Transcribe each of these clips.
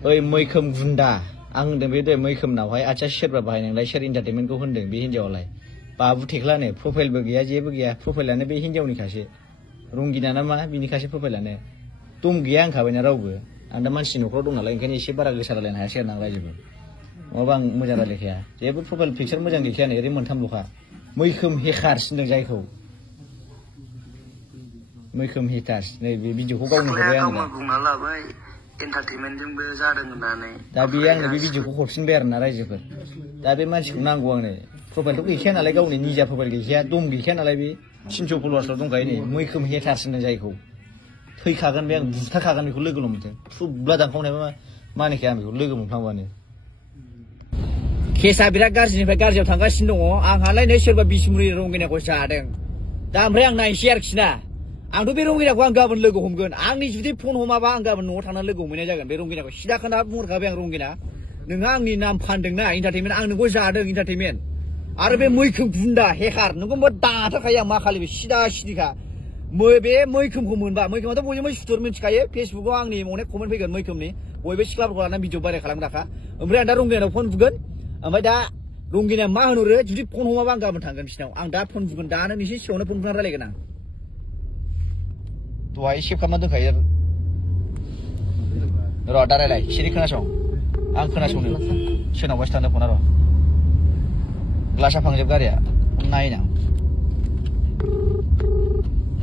ओइ मैखोम गुन्दा आं होनदों बे दे मैखोमनावहाय आच्छा सोरबा बाहायनांलाय सोर इन्टारटेनमेन्टखौ होनदों बे हिन्जावालाय बाबु थेख्लानो प्रफाइलबो गैया जेबो गैया प्रफाइलानो बे हिन्जावनिखासो रंगिना ना मा बिनिखासो प्रफाइलानो दम गैया होनखाबायना रावबो आं दा मानसिनि न'खराव दं नालाय ओंखायनो एसे बारा गोसा रायलायनो हायासै आरो आं रायजोबो नङाबा आं मोजां रायलायखाया जेबो प्रफाइल पिक्सार मोजां गैखायानो ओरै मोनथामल'खा मैखोम हेकार्स होनदों जायखौ मैखोम हेकार्स नै बे भिडिअखौ गावनो हरबाय आंनो बुंना लाबाय एन्टारटेनमेन्टजोंबो जादों होननानै दा बे आंनो बे भिडिअखौ हरफिनबाय आरो ना रायजोफोर दा बे मानसिखौ नांगौ आंनो प्रफाइलथ' गैखाया नालाय गावनि निजा प्रफाइल गैखाया दम गैखाया नालाय बे 300 फलोवार्सल' दंखायो नै मैखोम हेटार्स होनदों जायखौ थैखागोन बे आं बुथारखागोन बेखौ लोगो मोनदों थुब्ला दानखावनायबा मानिखाया आं बेखौ लोगो मोनफ्लांबानो केसा बिराद गाज्रिनिफ्राय गाज्रियाव थांगासिनो दङ आंहालाय नै सोरबा बिसमुरि रंगिनाखौ जादों दा ओमफ्राय आं नायनोसै आरोखि ना आंथ' बे रंगिनाखौ आं गाबोन लोगो हमगोन आंनि जुदि फन हमाबा आं गाबोन न'आव थांनानै लोगो हमहैनाय जागोन बे रंगिनाखौ सिदा खोना बुंहरखाबाय आं रंगिना नोंहा आंनि नाम फानदोंना इन्टारटेनमेन्ट आं नोंखौ जादों इन्टारटेनमेन्ट आरो बे मैखोम गुन्दा हेकार नोंखौ दाथारखायो आं मा खालि सिदा सिदिखा बे मैखोमखौ मोनबा मैखोमाथ' बयजोंबो सुथुर मिथिखायो फेसबुकाव आंनि अनेक कमेन्ट फैगोन मैखोमनि बयबो सिख्लाफोरखौ लानानै भिडिअ भाइरेल खालामनो थाखा ओमफ्राय आं दा रंगिनानाव फन बुगोन ओमफ्राय दा रंगिनाया मा होनहरो जुदि फन हमाबा आं गाबोन थांगोन बिसिनाव आं दा फन बुगोन दानो नोंसिनि सिगाङावनो फन बुनानै रायलायगोन आं दहाय सेभ खालामना दोनखायो र' दा रायलाय सिरि खोनासं आं खोनासंनो सोरनावबासो थांदों फना र' ग्लासा फांजोब गारिया नायनां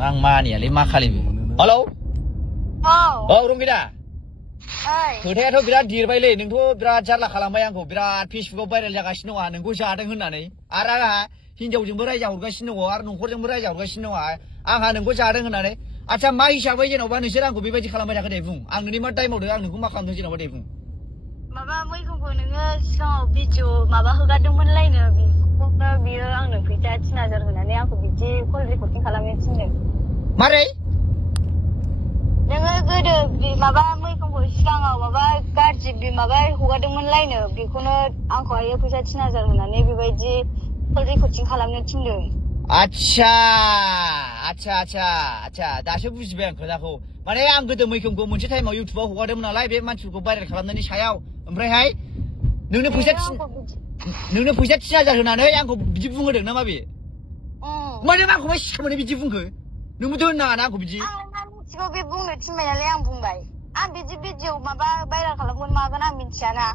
आं मानियालै मा खालिबो हेलौ औ रंगिना खोथायाथ' बिराद देरबायलै नोंथ' बिराद जारला खालामबाय आंखौ बिराद फेसबुकाव भाइरेल जागासिनो दङ नोंखौ जादों होननानै आरो आंहा हिनजावजोंबो रायजा हरगासिनो दङ आरो न'खरजोंबो रायजा हरगासिनो दङ आंहा नोंखौ जादों होननानै आच्छा मा हिसाबै जेन'बा नोंसोर आंखौ बेबायदि खालामबाय थाखो दे बुं आं नोंनि मा दाय मावदों आं नोंखौ मा खालामदों जेन'बा दे बुं माबा मैखोमखौ नोङो सिगाङाव भिडिअ माबा होगारदोंमोनलायनो बेखौनो बियो आंनो फैसा 3000 होनानै आंखौ बिदि कल रेकर्डिं खालामनो थिनदों मारै नोङो गोदो माबा मैखोमखौ सिगाङाव माबा गाज्रि माबा हगारदोंमोनलायनो बेखौनो आंखौहाय फैसा 3000 होनानै बेबायदि कल रेकर्डिं खालामनो थिनदों आच्छा दासो बुजिबाय आं खोथाखौ माने आं गोदो मैखोमखौ मोनसे टाइमाव इउटुबाव हगारदोंमोन नालाय बे मानसिफोरखौ भाइरेल खालामनायनि सायाव ओमफ्रायहाय नोंनो फैसा 3000 होनानै आंखौ बिदि बुंहोदों ना मा बे माने आंखौ मा सिखामोनो बिदि बुंखो नोंबोथ' होननाङा ना आंखौ बिदि मिथिगौ बे बुंनो थिनबाय नालाय आं बुंबाय आं बिदि भिडिअ माबा भाइरेल खालामगोन मागोन आं मिथियाना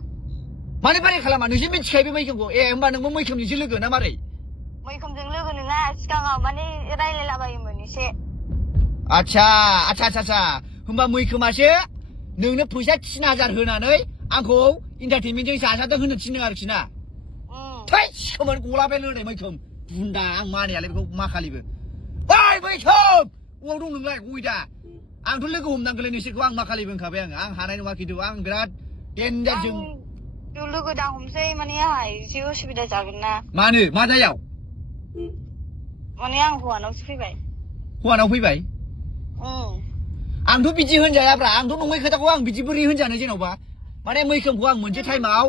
माने भाइरेल खालामा नोंसो मिथिखायो बे मैखोमखौ होमबा नोंबो मैखोमनिसो लोगो ना मारै मैखोमजों लोगो नङा सिगाङाव माने रायलायलाबायोमोन एसे आच्छा होमबा मैखोमासो नोंनो फैसा 3000 होनानै आंखौ इन्टारटेनमेन्टजों जाजादों होननो थिनदों आरोखि ना थै सिखोमोन गलाबाय लोंनाय मैखोम बुन्दा आं मानियालै बेखौ मा खालिबो ओइ मैखोम अबाव दं नोंलाय गयदा आंथ' लोगो हमनांगोनलै नोंसोरखौ आं मा खालिबो होनखाबाय आं हानाय नङा खिन्थु आं बिराद डेन्जारजों लोगो दा हमसै माने आंहा एसे उसुबिदा जागोन ना मानो मा दायाव माने आं हौवानावसो फैबाय हौवानाव फैबाय आंथ' बिदि होनजायाब्रा आंथ' नङै खोथाखौ आं बिदि बोरै होनजानो जेन'बा माने मैखोमखौ आं मोनसे टाइमाव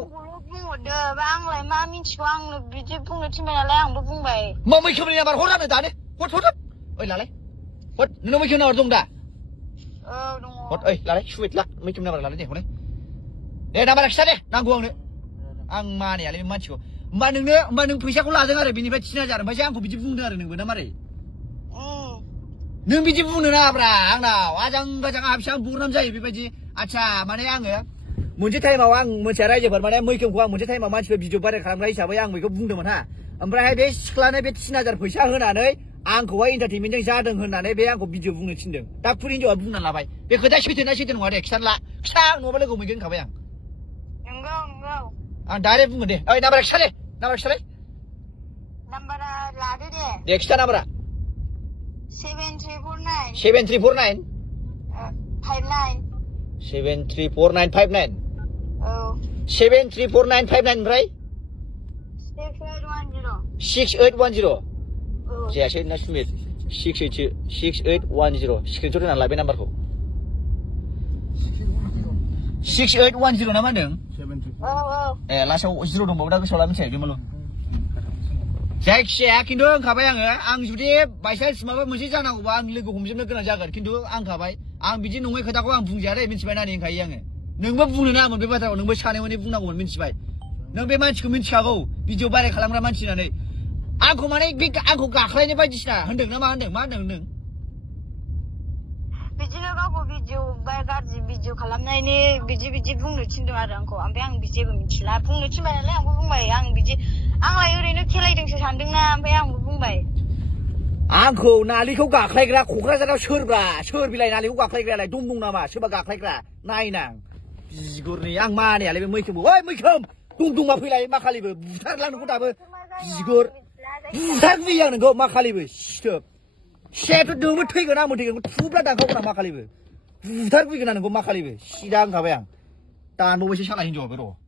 बुंहरदो आंलाय मा मिथिगौ आंनो बिदि बुंनो थिनबाय नालाय आंबो बुंबाय मा मैखोमनि नाम्बार हर आंनो दानो हर ओइ लालाय हर नोंनाव मैखोम नाम्बार दं दा औ दङ हर ओइ लालाय सुइट ला मैखोम नाम्बार लालाय दे हनै दे नाम्बारा खिथा दे नांगौ आंनो आं मानियालै बे मानसिखौ होमबा नों फैसाखौ लादों आरो बेनिफ्राय 3000 ओमफ्रायसो आंखौ बिदि बुंदों आरो नोंबो ना मारै नों बिदि बुंनो नाङाब्रा आंनाव आजां गाजां आहा बेसेबां बुरनाम जायो बेबायदि आच्छा माने आङो मोनसे टाइमाव आं मोनथिया रायजोफोर माने मैखोमखौ आं मोनसे टाइमाव मानसिफोर भिडिअ भाइरेल खालामग्रा हिसाबै आं बेखौ बुंदोंमोन हा ओमफ्रायहाय बे सिख्लानो बे 3000 फैसा होनानै आंखौहाय इन्टारटेनमेन्टजों जादों होननानै बे आंखौ भिडिअ बुंनो थिनदों दा खुरि हिन्जावा बुंना लाबाय बे खोथाया सैथो ना सैथो नङा दे खिथानो ला खिथा नङाबा लोगो मोनगोन होनखाबाय आं नंगौ आं डाइरेक्ट बुङो दे ओइ नाम्बारा खिथालै नाम्बारा लादो दे खिथा नाम्बारा 7349 7349 59 734959 औ 734959 ओमफ्राय 6810 जायासै ना सुमित 6810 स्क्रिनशट होनानै लाबाय नाम्बारखौ 6810 ना मा होनदों ए लास्टआव 0 दंबावो दा गोसोआव ला मिथिबाय बिमल जायखिजाया खिन्थु होनखाबाय आं जुदि बायसान्स माबा मोनसे जानांगौबा आं लोगो हमजोबनो गोनां जागोन खिन्थु आं होनखाबाय आं बिदि नङै खोथाखौ आं बुंजाया दे मिथिबाय ना होनखायो आङो नोंबो बुंनो नाङामोन बे बाथ्राखौ नोंबो सानै हनै बुंनांगौमोन मिथिबाय नों बे मानसिखौ मिथिखागौ भिडिअ भाइरेल खालामग्रा मानसि होननानै आंखौ माने बे आंखौ गाख्लायनो बायदिसिना होनदों ना मा होनदों नों बिदिनो गावखौ भिडिअ गाज्रि भिडिअ खालामनायनि बिदि बुंनो थिनदों आरो आंखौ ओमफ्राय आं जेबो मिथिला बुंनो थिनबाय नालाय आंबो बुंबाय आं बिदि आंलाय ओरैनो खेलायदोंसो सानदोंना ओमफ्राय आंबो बुंबाय आंखौ नालिखौ गाख्लायग्रा क'क्राझाराव सोर बिलाय नालिखौ गाख्लायग्रायालाय दं नामा सोरबा गाख्लायग्रा नायनां बिगुरनि आं मानियालाय बे मैखोमबो ओइ मैखोम दंबा फैलाय माखालिबो बुथारलां नोंखौ दाबो बिगुर बुथारफैयो आं नोंखौ माखालिबो सिथोब सेथ' नोंबो थैगोन आंबो थैगोन थुब्ला दानखावगोन आं माखालिबो बुथारफैगोन आं नोंखौ माखालिबो सिदा होनखाबाय आं दानबावबायसो साला हिनजावाबो र'